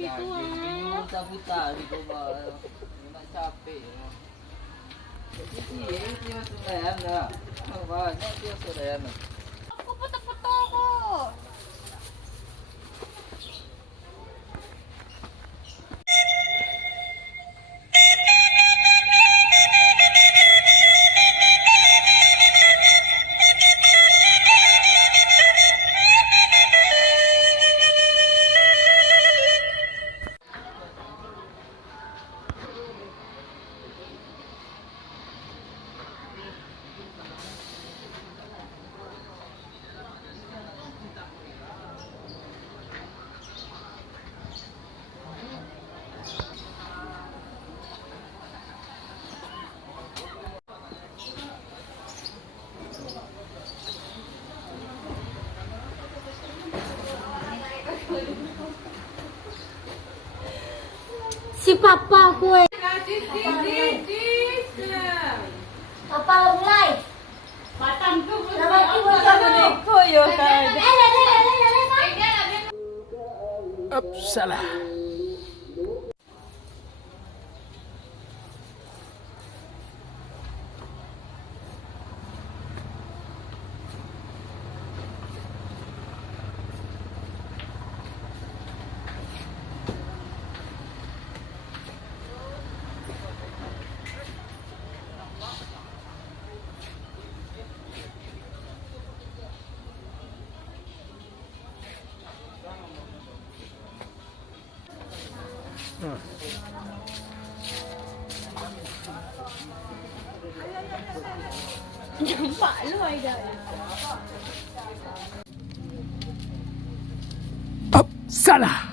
dito ah. Hindi mo sabuta. Hindi ko ba, yung nagsapi. Hindi, hindi mo sulayan na. Ano ba, hindi mo sulayan na. Ako, puto-puto ko. Si Papa ko eh. Papa mulai. Batang ko po. Naman ko yun. Salah. Paano ay dahil? Salah.